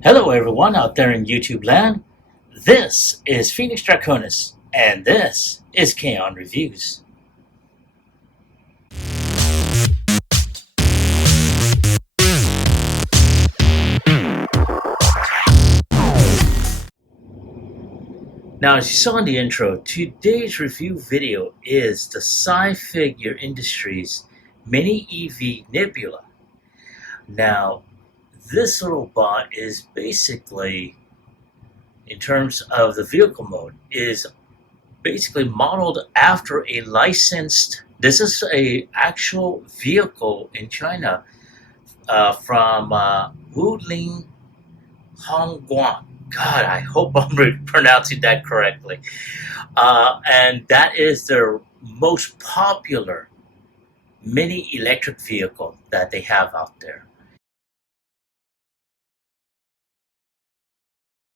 Hello, everyone out there in YouTube land. This is Phoenix Draconis, and this is Kaon Reviews. Now, as you saw in the intro, today's review video is the Scifactory Industries Mini EV Nebula. Now, this little bot is basically, in terms of the vehicle mode, is basically modeled after a licensed. This is a actual vehicle in China from Wuling Hongguan. God, I hope I'm pronouncing that correctly. And that is their most popular mini electric vehicle that they have out there.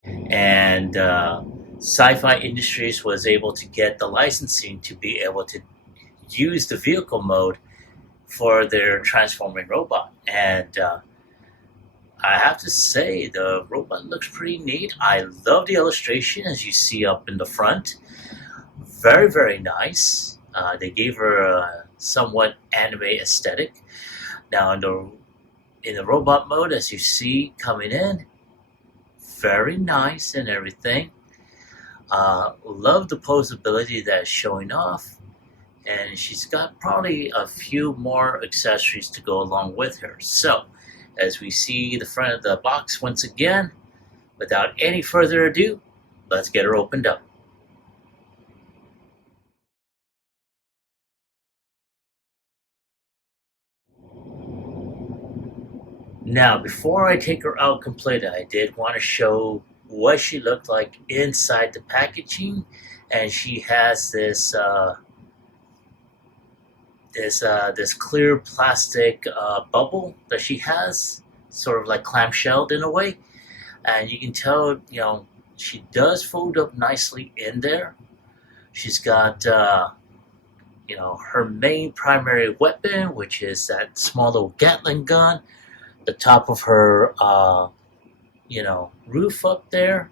And Sci-Fi Industries was able to get the licensing to be able to use the vehicle mode for their transforming robot. And I have to say, the robot looks pretty neat. I love the illustration as you see up in the front. Very, very nice. They gave her a somewhat anime aesthetic. Now in the robot mode, as you see coming in, very nice and everything. Love the posability that's showing off. And she's got probably a few more accessories to go along with her. So, as we see the front of the box once again, without any further ado, let's get her opened up. Now, before I take her out completely, I did want to show what she looked like inside the packaging. And she has this this clear plastic bubble that she has, sort of like clamshelled in a way, and you can tell, she does fold up nicely in there. She's got, her main primary weapon, which is that small little Gatling gun, the top of her, roof up there.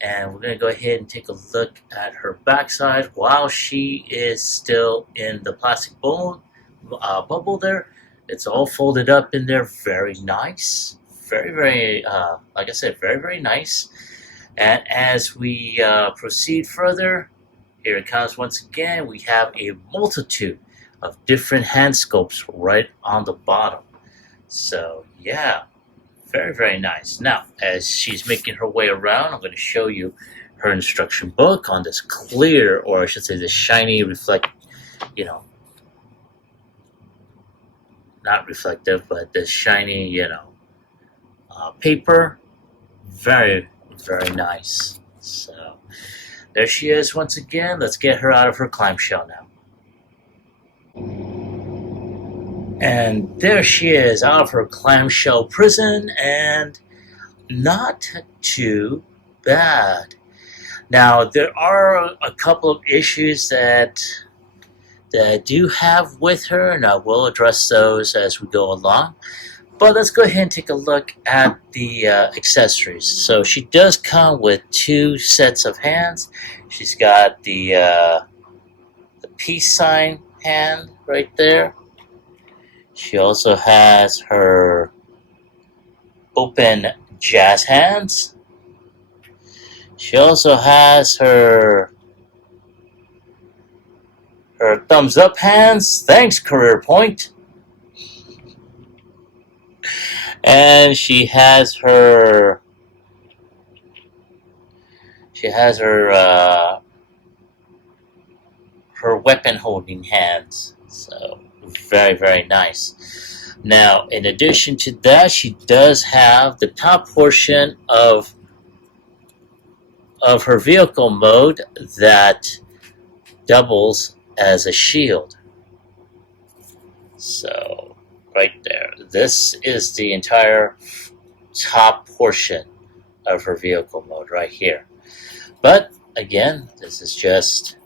And we're going to go ahead and take a look at her backside while she is still in the plastic bubble there. It's all folded up in there. Very nice. Very, very, like I said, very, very nice. And as we proceed further, here it comes once again. We have a multitude of different hand sculpts right on the bottom. So, yeah. Very, very nice. Now, as she's making her way around, I'm going to show you her instruction book on this clear, or I should say this shiny not reflective, but this shiny, paper. Very, very nice. So, there she is once again. Let's get her out of her clamshell now. And there she is out of her clamshell prison, and not too bad. Now, there are a couple of issues that I do have with her, and I will address those as we go along. But let's go ahead and take a look at the accessories. So she does come with two sets of hands. She's got the peace sign hand right there. She also has her open jazz hands. She also has her thumbs up hands. Thanks, Career Point. And she has her weapon holding hands. So very, very nice. Now, in addition to that, she does have the top portion of her vehicle mode that doubles as a shield. So, right there. This is the entire top portion of her vehicle mode right here. But, again, this is just,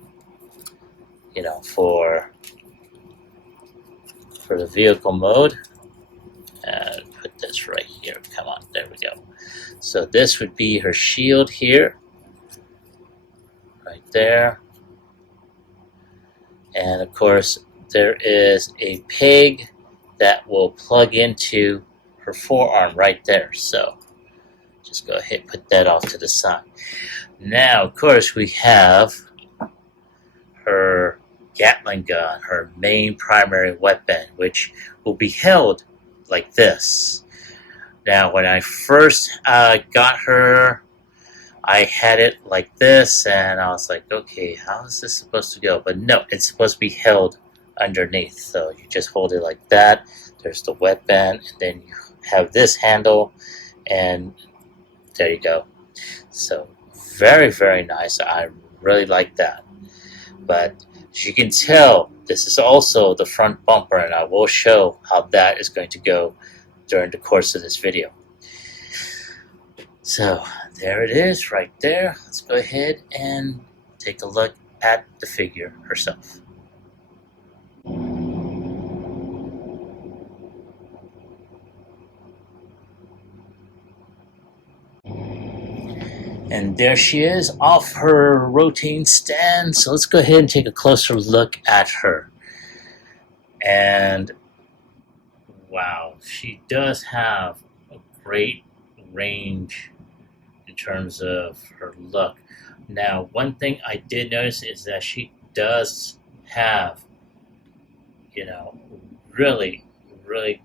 for the vehicle mode. And put this right here. Come on, there we go. So this would be her shield here, right there. And of course, there is a peg that will plug into her forearm right there. So just go ahead and put that off to the side. Now, of course, we have her Gatling gun, her main primary weapon, which will be held like this. Now, when I first got her, I had it like this, and I was like, okay, how is this supposed to go? But no, it's supposed to be held underneath. So you just hold it like that. There's the weapon, and then you have this handle, and there you go. So very, very nice. I really like that. But as you can tell, this is also the front bumper, and I will show how that is going to go during the course of this video. So there it is right there. Let's go ahead and take a look at the figure herself. And there she is off her rotating stand. So let's go ahead and take a closer look at her. And wow, she does have a great range in terms of her look. Now, one thing I did notice is that she does have, really, really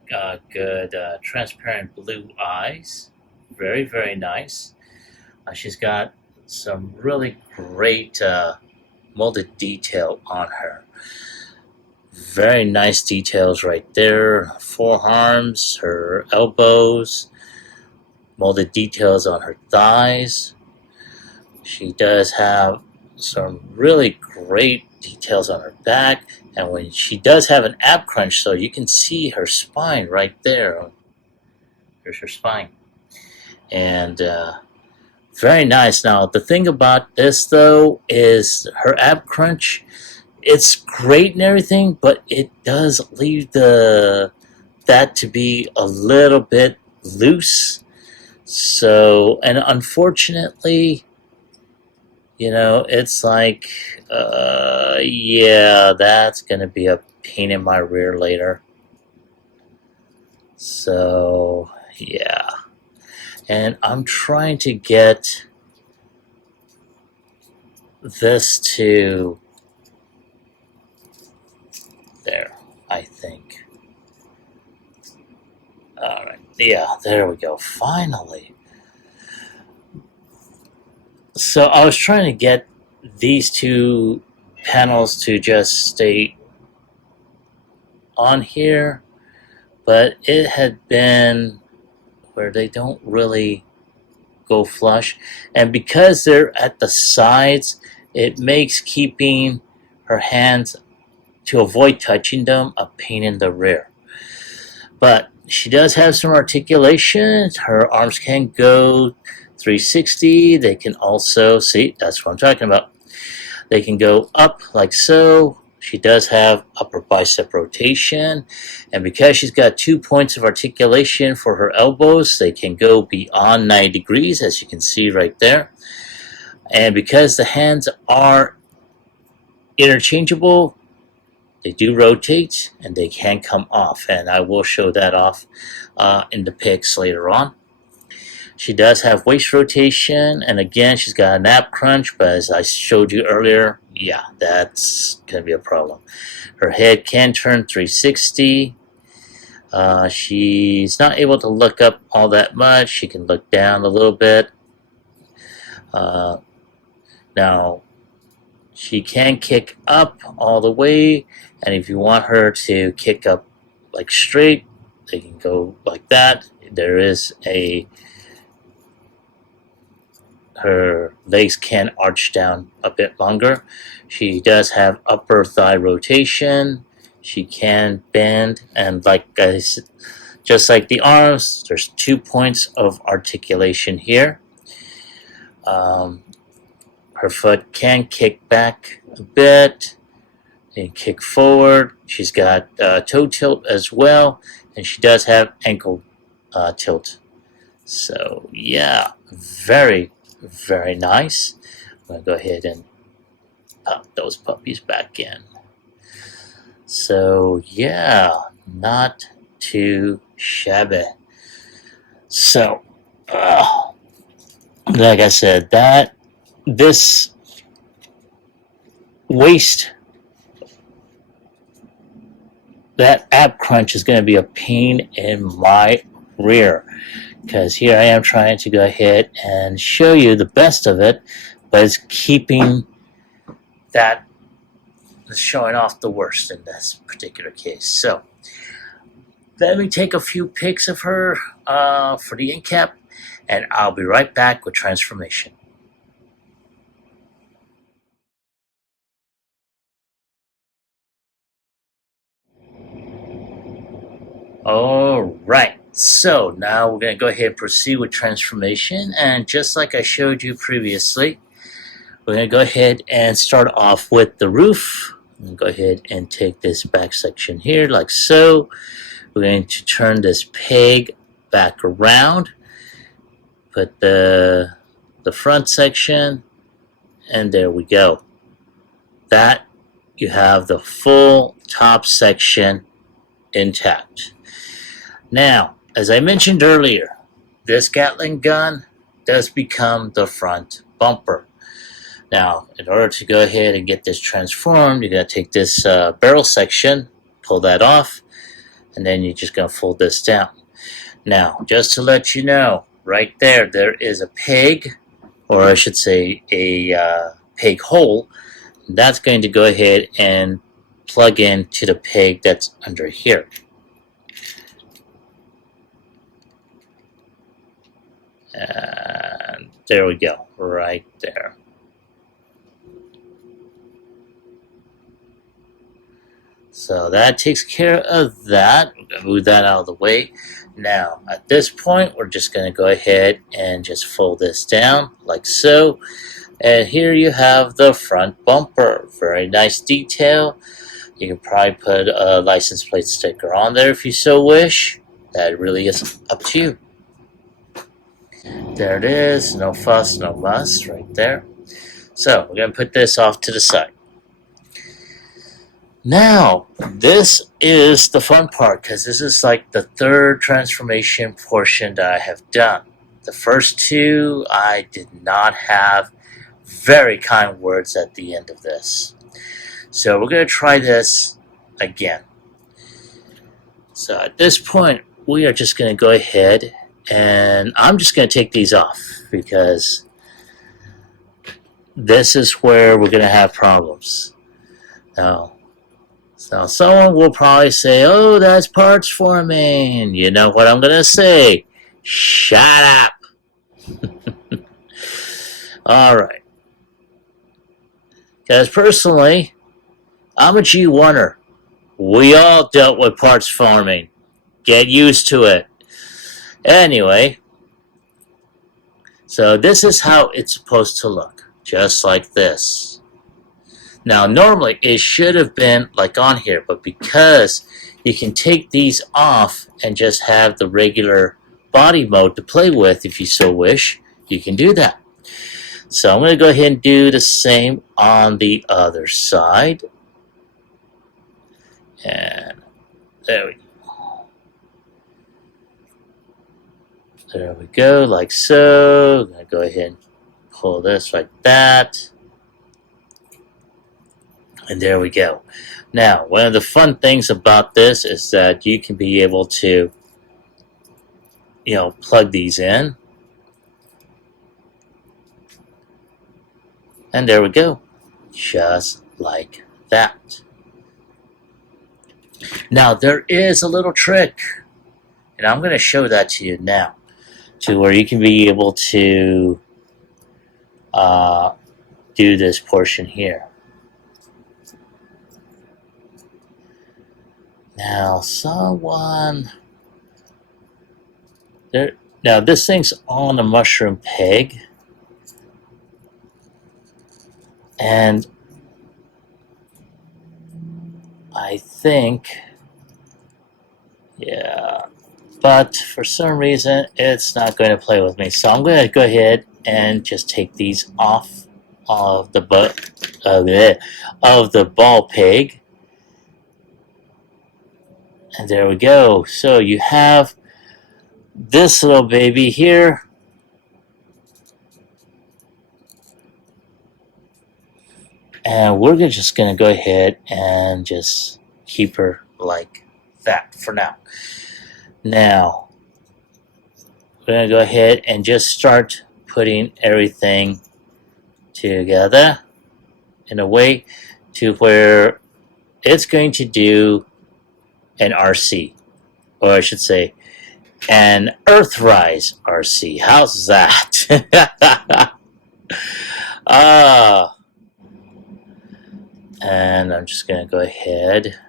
good transparent blue eyes. Very, very nice. She's got some really great molded detail on her. Very nice details right there. Forearms, her elbows, molded details on her thighs. She does have some really great details on her back. And when she does have an ab crunch, so you can see her spine right there. There's her spine. And very nice. Now, the thing about this, though, is her ab crunch. It's great and everything, but it does leave that to be a little bit loose. So, and unfortunately, it's like, yeah, that's going to be a pain in my rear later. So, yeah. And I'm trying to get this to there, I think. Alright, yeah, there we go, finally. So I was trying to get these two panels to just stay on here, but it had been where they don't really go flush, and because they're at the sides, it makes keeping her hands to avoid touching them a pain in the rear. But she does have some articulation. Her arms can go 360. They can also, see, that's what I'm talking about. They can go up like so. She does have upper bicep rotation, and because she's got 2 points of articulation for her elbows, they can go beyond 90 degrees, as you can see right there. And because the hands are interchangeable, they do rotate and they can come off, and I will show that off in the pics later on. She does have waist rotation, and again, she's got an ab crunch, but as I showed you earlier, yeah, that's going to be a problem. Her head can turn 360. She's not able to look up all that much. She can look down a little bit. Now, she can kick up all the way, and if you want her to kick up like straight, they can go like that. There is her legs can arch down a bit longer. She does have upper thigh rotation. She can bend, and like I said, just like the arms, there's 2 points of articulation here. Her foot can kick back a bit and kick forward. She's got toe tilt as well, and she does have ankle tilt. So yeah, very, very nice. I'm going to go ahead and pop those puppies back in. So yeah, not too shabby. So, like I said, this waste, that app crunch is going to be a pain in my rear, because here I am trying to go ahead and show you the best of it, but it's keeping that showing off the worst in this particular case. So let me take a few pics of her for the end cap, and I'll be right back with transformation. Alright, so now we're going to go ahead and proceed with transformation, and just like I showed you previously, we're going to go ahead and start off with the roof. I'm going to go ahead and take this back section here like so. We're going to turn this peg back around, put the front section, and there we go. That you have the full top section intact. Now, as I mentioned earlier, this Gatling gun does become the front bumper. Now, in order to go ahead and get this transformed, you're going to take this barrel section, pull that off, and then you're just going to fold this down. Now, just to let you know, right there is a peg, or I should say a peg hole. That's going to go ahead and plug into the peg that's under here. And there we go, right there. So that takes care of that. We're going to move that out of the way. Now, at this point, we're just going to go ahead and just fold this down like so. And here you have the front bumper. Very nice detail. You can probably put a license plate sticker on there if you so wish. That really is up to you. There it is. No fuss, no muss right there. So we're going to put this off to the side. Now, this is the fun part, because this is like the third transformation portion that I have done. The first two, I did not have very kind words at the end of this. So we're going to try this again. So at this point, we are just going to go ahead, and I'm just going to take these off, because this is where we're going to have problems. Now, so someone will probably say, oh, that's parts forming. You know what I'm going to say? Shut up. Alright. Because personally, I'm a G1er. We all dealt with parts forming. Get used to it. Anyway, so this is how it's supposed to look. Just like this. Now, normally it should have been like on here, but because you can take these off and just have the regular body mode to play with if you so wish, you can do that. So I'm going to go ahead and do the same on the other side. And there we go. There we go, like so. I'm going to go ahead and pull this like that. And there we go. Now, one of the fun things about this is that you can be able to, plug these in. And there we go. Just like that. Now, there is a little trick, and I'm going to show that to you now, to where you can be able to do this portion here. Now, now this thing's on a mushroom peg, and I think, yeah, but for some reason it's not going to play with me. So I'm going to go ahead and just take these off of the ball peg, and there we go. So you have this little baby here, and we're just going to go ahead and just keep her like that for now. Now we're going to go ahead and just start putting everything together in a way to where it's going to do an RC, or I should say an Earthrise RC. How's that? And I'm just going to go ahead.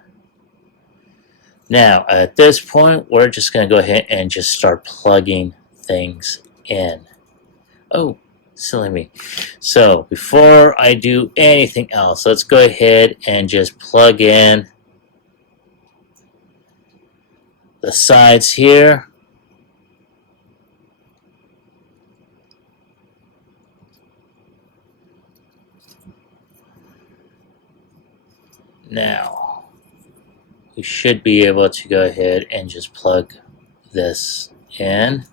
Now, at this point, we're just going to go ahead and just start plugging things in. Oh, silly me. So, before I do anything else, let's go ahead and just plug in the sides here. Now, we should be able to go ahead and just plug this in.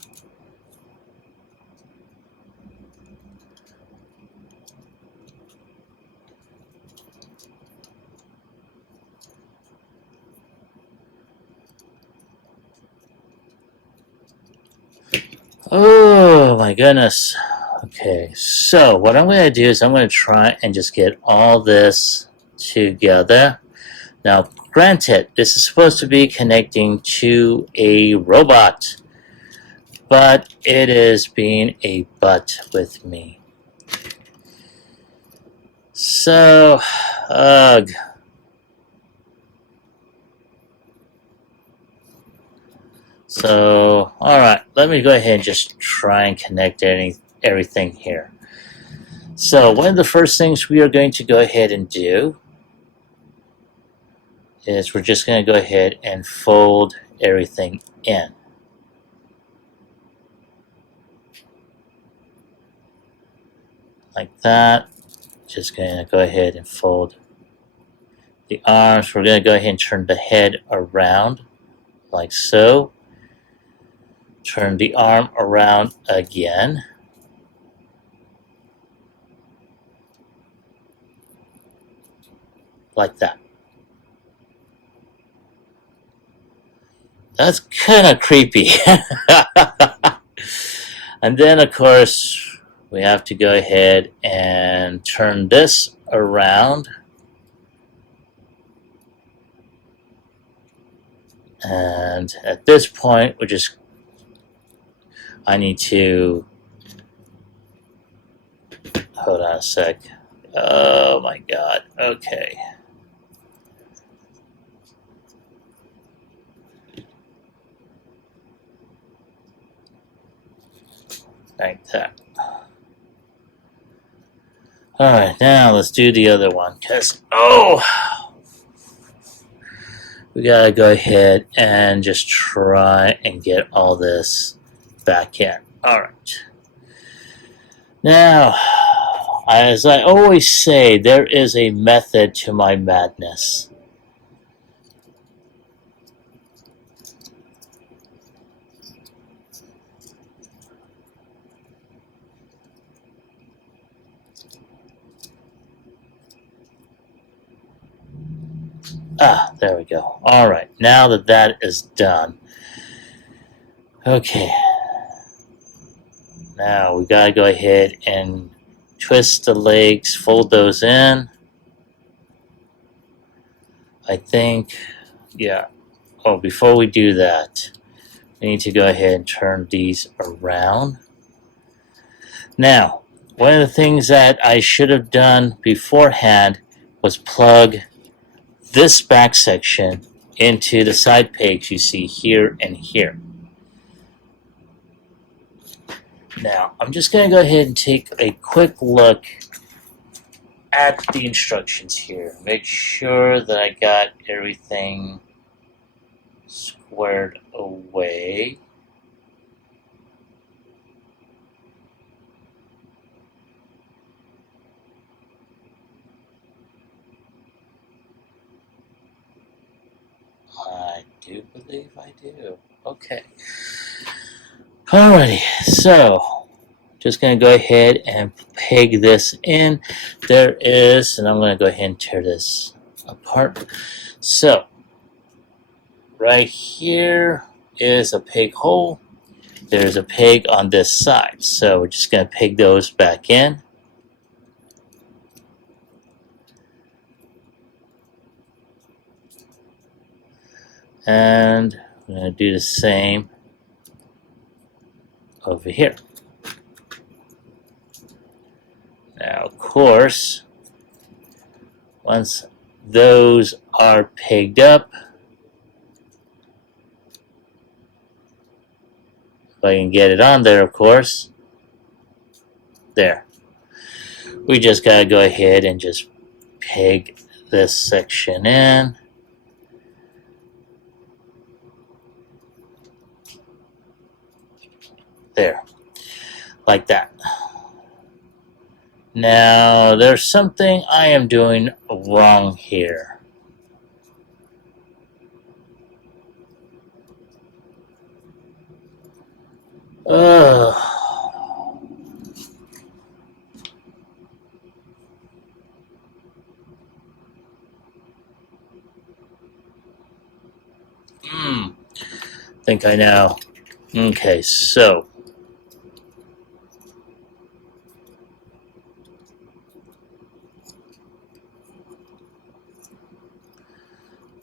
Oh my goodness. Okay, so what I'm going to do is I'm going to try and just get all this together. Now, granted, this is supposed to be connecting to a robot, but it is being a butt with me. So, ugh. So, alright, let me go ahead and just try and connect everything here. So, one of the first things we are going to go ahead and do is we're just going to go ahead and fold everything in. Like that. Just going to go ahead and fold the arms. We're going to go ahead and turn the head around like so. Turn the arm around again. Like that. That's kind of creepy. And then, of course, we have to go ahead and turn this around. And at this point, I need to, hold on a sec. Oh my God, okay. Like that. Alright, now let's do the other one, because, we gotta go ahead and just try and get all this back in. Alright. Now, as I always say, there is a method to my madness. There we go. Alright, now that that is done. Okay. Now we gotta go ahead and twist the legs, fold those in. I think, yeah. Oh, before we do that, we need to go ahead and turn these around. Now, one of the things that I should have done beforehand was plug this back section into the side pegs you see here and here. Now, I'm just going to go ahead and take a quick look at the instructions here. Make sure that I got everything squared squared away. I do believe I do. Okay. Alrighty, so just going to go ahead and peg this in. There is, and I'm going to go ahead and tear this apart. So, right here is a peg hole. There's a peg on this side. So we're just going to peg those back in. And I'm going to do the same over here. Now, of course, once those are pegged up, if I can get it on there, of course, there. We just got to go ahead and just peg this section in. There, like that. Now, there's something I am doing wrong here. Ugh. Think I know. Okay, so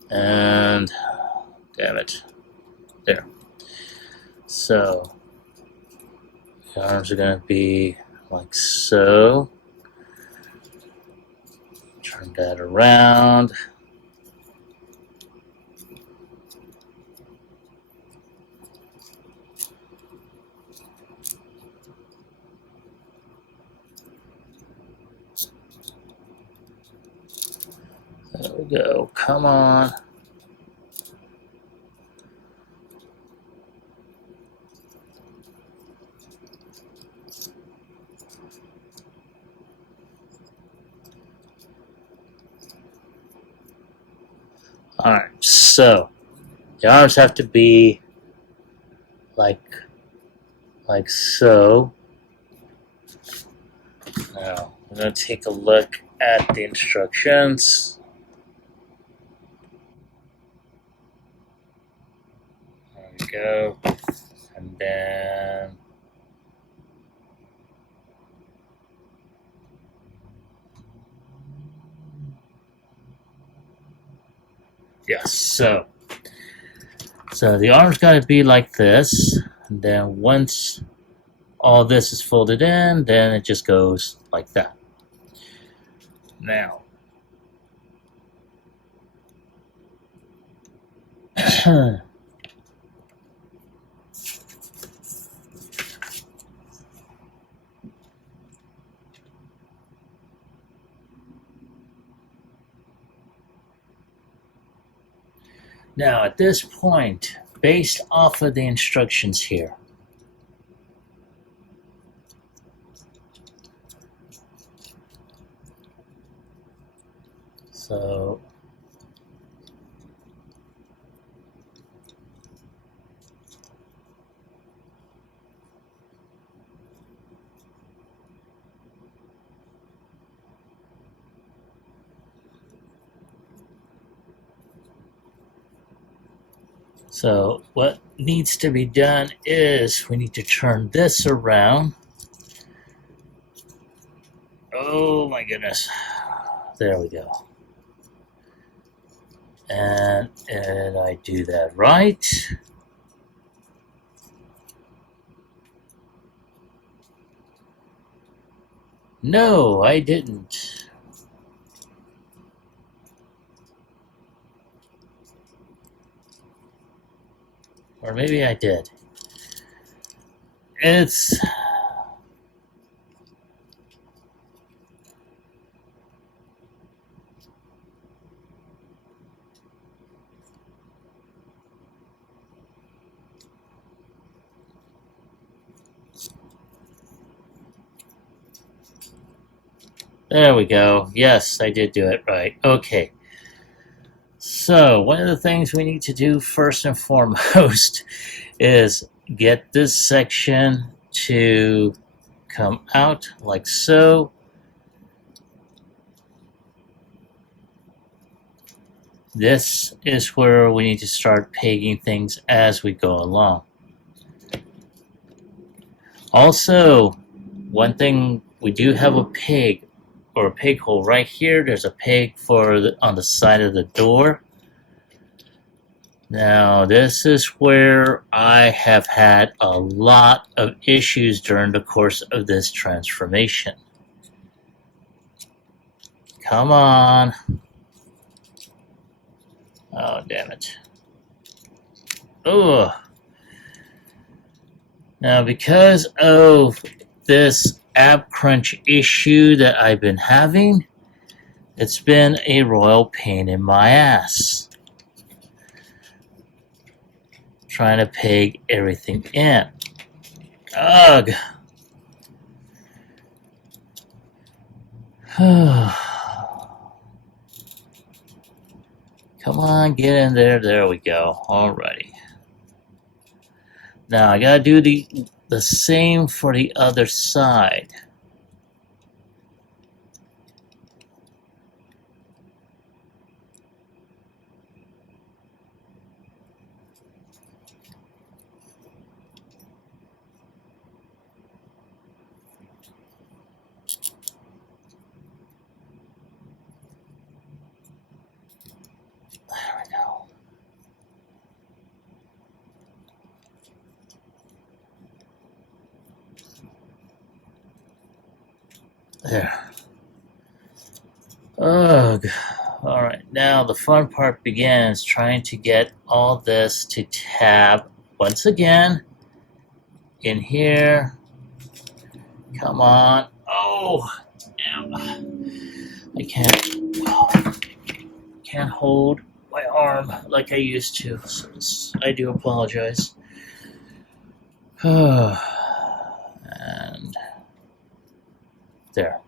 and damn it, there. So the arms are going to be like so. Turn that around. There we go. Come on. Alright, so the arms have to be like so. Now, I'm going to take a look at the instructions. There we go. And then yes, so the arm's got to be like this. And then once all this is folded in, then it just goes like that. Now, now at this point, based off of the instructions here, so what needs to be done is we need to turn this around. Oh my goodness. There we go. And I do that right. No, I didn't. Or maybe I did. It's... There we go. Yes, I did do it right. Okay. So, one of the things we need to do first and foremost is get this section to come out like so. This is where we need to start pegging things as we go along. Also, one thing, we do have a peg or a peg hole right here. There's a peg on the side of the door. Now, this is where I have had a lot of issues during the course of this transformation. Come on. Oh, damn it. Ugh. Now, because of this app crunch issue that I've been having, it's been a royal pain in my ass trying to peg everything in. Ugh. Come on, get in there. There we go. Alrighty. Now I gotta do the same for the other side. There we go. There. Ugh. Alright, now the fun part begins, trying to get all this to tab once again in here. Come on. Oh, damn. I can't hold my arm like I used to, so I do apologize. And there.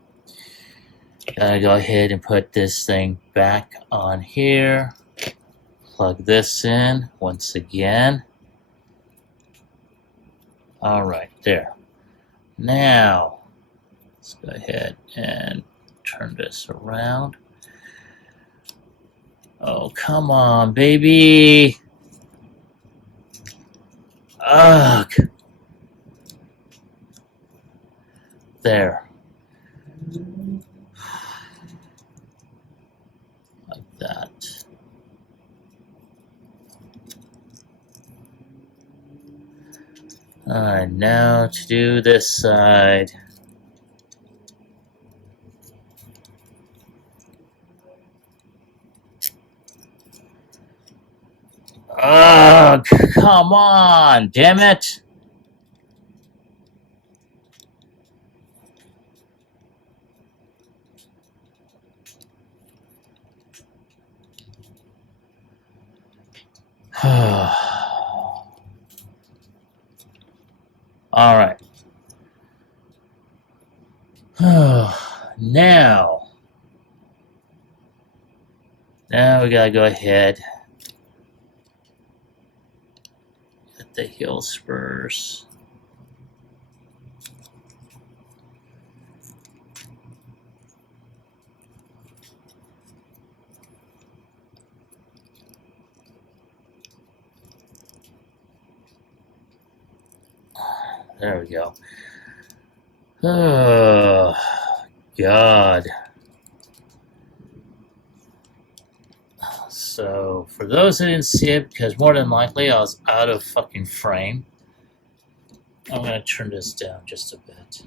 Gotta go ahead and put this thing back on here. Plug this in once again. Alright, there. Now, let's go ahead and turn this around. Oh, come on, baby. Ugh. There. Like that. Alright, now to do this side. Oh, come on, damn it. All right. Now we gotta go ahead. Get the heel spurs. There we go. Oh, God. So, for those that didn't see it, because more than likely I was out of fucking frame, I'm going to turn this down just a bit.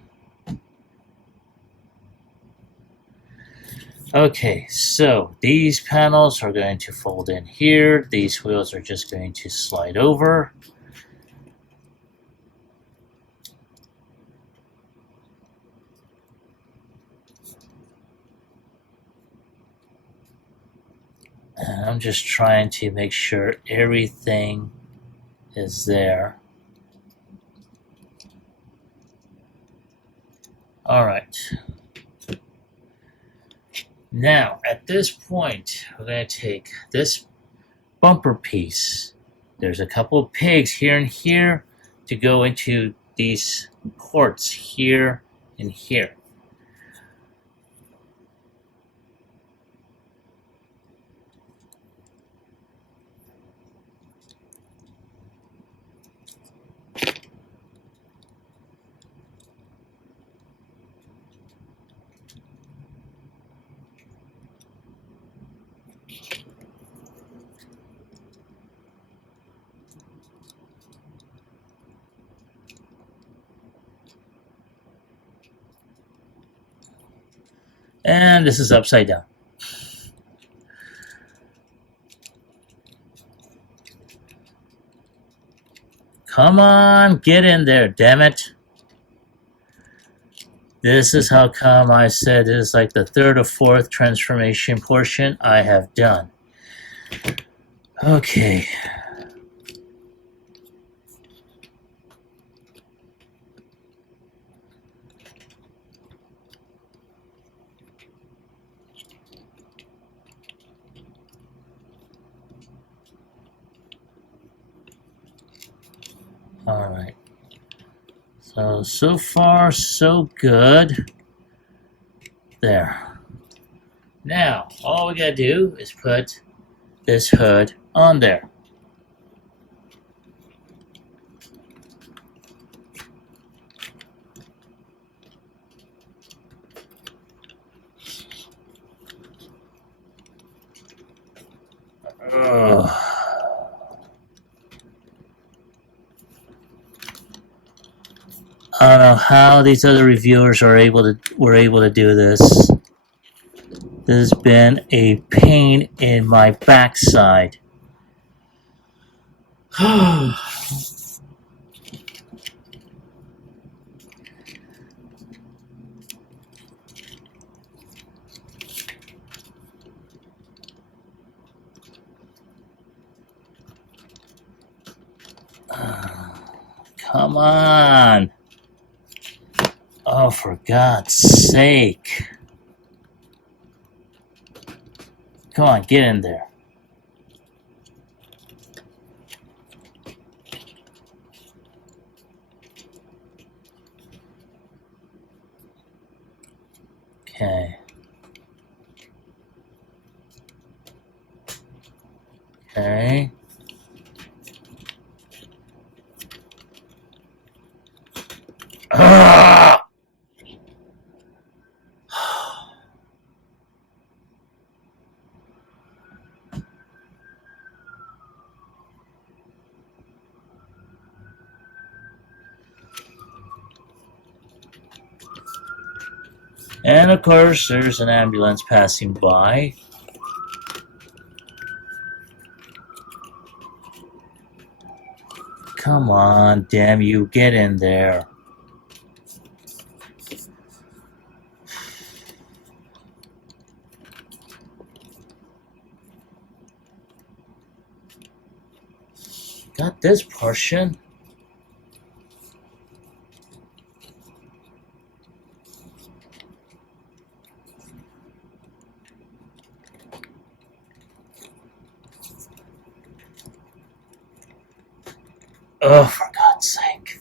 Okay, so these panels are going to fold in here. These wheels are just going to slide over. And I'm just trying to make sure everything is there. All right. Now, at this point, we're going to take this bumper piece. There's a couple of pegs here and here to go into these ports here and here. And this is upside down. Come on, get in there, damn it. This is how come I said this is like the third or fourth transformation portion I have done. Okay. All right. So far, so good. There. Now, all we gotta do is put this hood on there. Ugh. I don't know how these other reviewers were able to do this. This has been a pain in my backside. Come on. Oh, for God's sake. Come on, get in there. Okay. Okay. Ah! And of course, there's an ambulance passing by. Come on, damn you, get in there. Got this portion. Oh, for God's sake.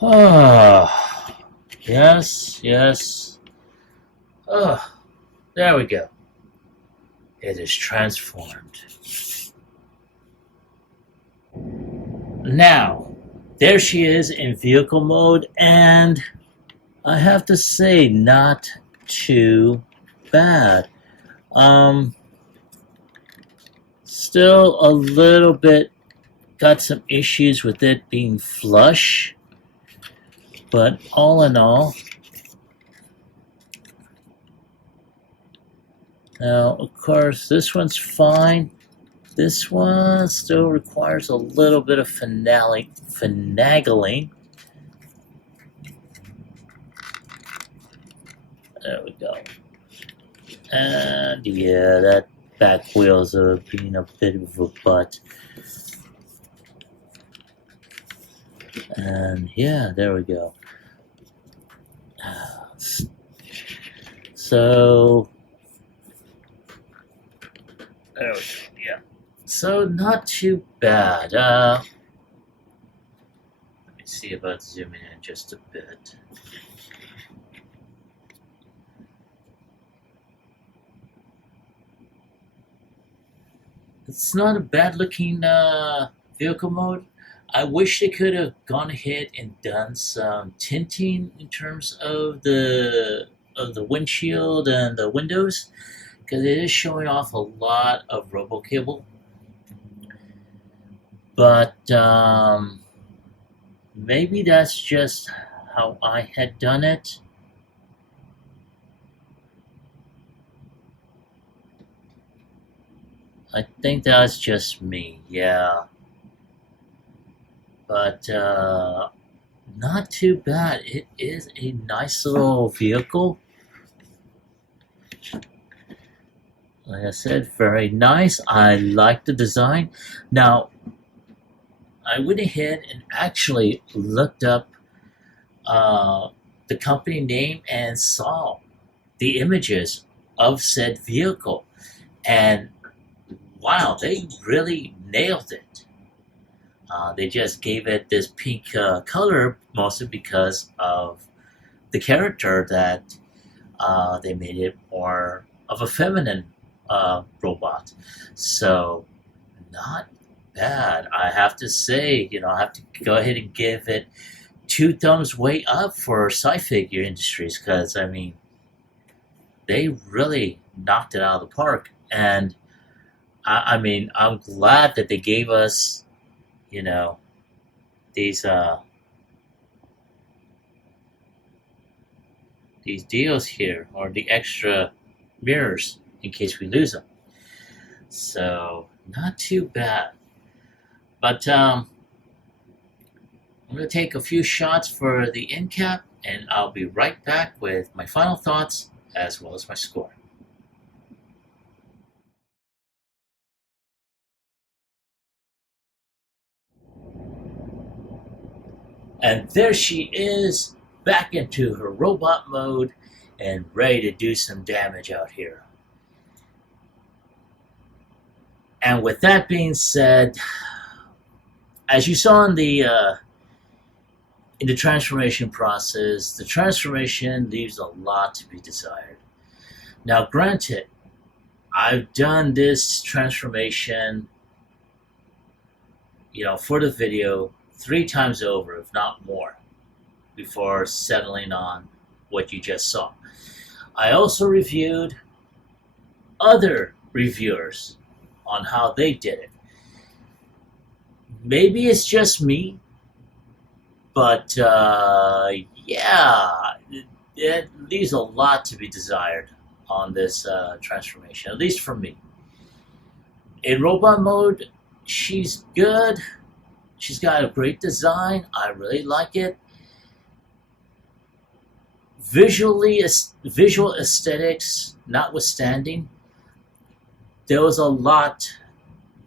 Oh, yes, yes. Oh, there we go. It is transformed. Now, there she is in vehicle mode, and I have to say, not too bad. Still a little bit got some issues with it being flush, but all in all, now of course this one's fine. This one still requires a little bit of finagling. There we go. And yeah, that back wheels are being a bit of a butt. And yeah, there we go. So there we go. Yeah. So not too bad. Let me see about zooming in just a bit. It's not a bad looking vehicle mode. I wish they could have gone ahead and done some tinting in terms of the windshield and the windows, because it is showing off a lot of robo cable. But maybe that's just how I had done it. I think that's just me, yeah. But not too bad. It is a nice little vehicle. Like I said, very nice. I like the design. Now, I went ahead and actually looked up the company name and saw the images of said vehicle. And wow, they really nailed it. They just gave it this pink color, mostly because of the character that they made it more of a feminine robot. So, not bad. I have to say, I have to go ahead and give it 2 thumbs way up for Scifactory Industries, because, I mean, they really knocked it out of the park. And I mean, I'm glad that they gave us, these deals here, or the extra mirrors in case we lose them. So not too bad. But I'm going to take a few shots for the end cap, and I'll be right back with my final thoughts as well as my score. And there she is, back into her robot mode and ready to do some damage out here. And with that being said, as you saw in the transformation process, the transformation leaves a lot to be desired. Now, granted, I've done this transformation, for the video 3 times over, if not more, before settling on what you just saw. I also reviewed other reviewers on how they did it. Maybe it's just me, but yeah, it leaves a lot to be desired on this transformation, at least for me. In robot mode, she's good. She's got a great design. I really like it. Visual aesthetics notwithstanding, there was a lot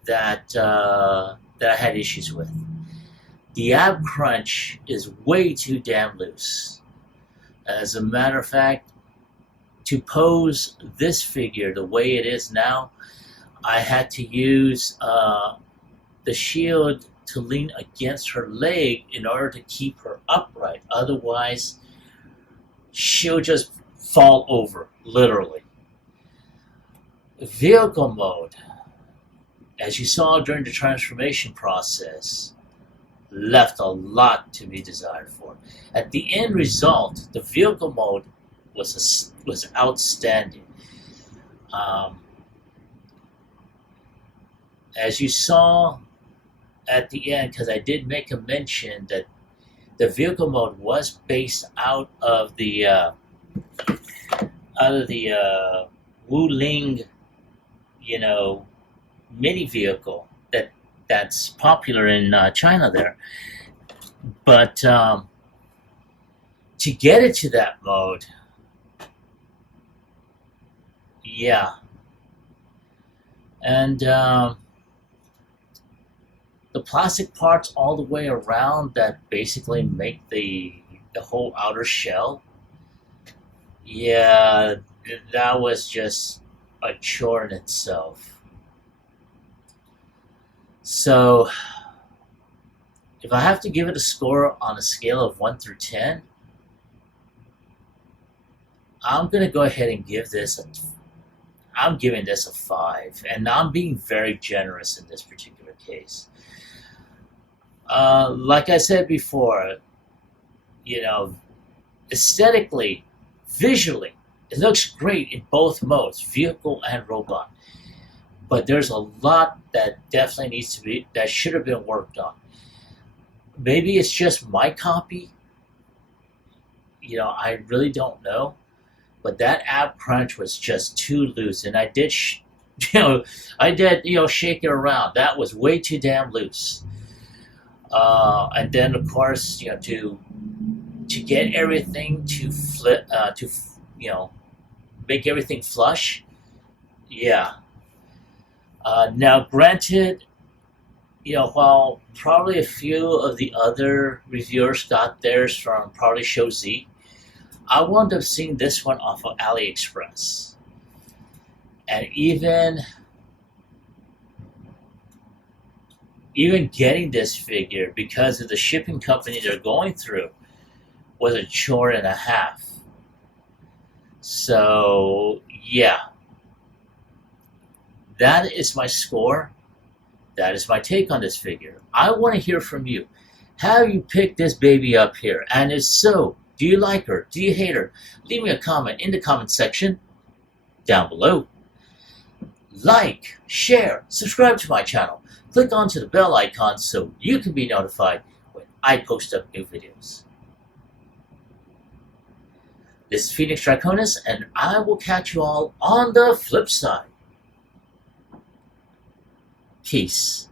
that I had issues with. The ab crunch is way too damn loose. As a matter of fact, to pose this figure the way it is now, I had to use the shield to lean against her leg in order to keep her upright. Otherwise, she'll just fall over, literally. Vehicle mode, as you saw during the transformation process, left a lot to be desired for. At the end result, the vehicle mode was outstanding. Um, as you saw at the end, because I did make a mention that the vehicle mode was based out of the Wu Ling, you know, mini vehicle that's popular in China there. But to get it to that mode, yeah, and the plastic parts all the way around that basically make the whole outer shell. Yeah, that was just a chore in itself. So, if I have to give it a score on a scale of 1 through 10, I'm going to go ahead and I'm giving this a 5, and I'm being very generous in this particular case. Like I said before, you know, aesthetically, visually, it looks great in both modes, vehicle and robot. But there's a lot that definitely that should have been worked on. Maybe it's just my copy. You know, I really don't know. But that ab crunch was just too loose, and I did, shake it around. That was way too damn loose. And then, of course, to get everything to flip, make everything flush. Yeah. Now, granted, while probably a few of the other reviewers got theirs from probably Show Z, I wound up seeing this one off of AliExpress. And even getting this figure, because of the shipping company they're going through, was a chore and a half. So, yeah. That is my score. That is my take on this figure. I want to hear from you. Have you picked this baby up here? And if so, do you like her? Do you hate her? Leave me a comment in the comment section down below. Like, share, subscribe to my channel. Click onto the bell icon so you can be notified when I post up new videos. This is Phoenix Draconis, and I will catch you all on the flip side. Peace.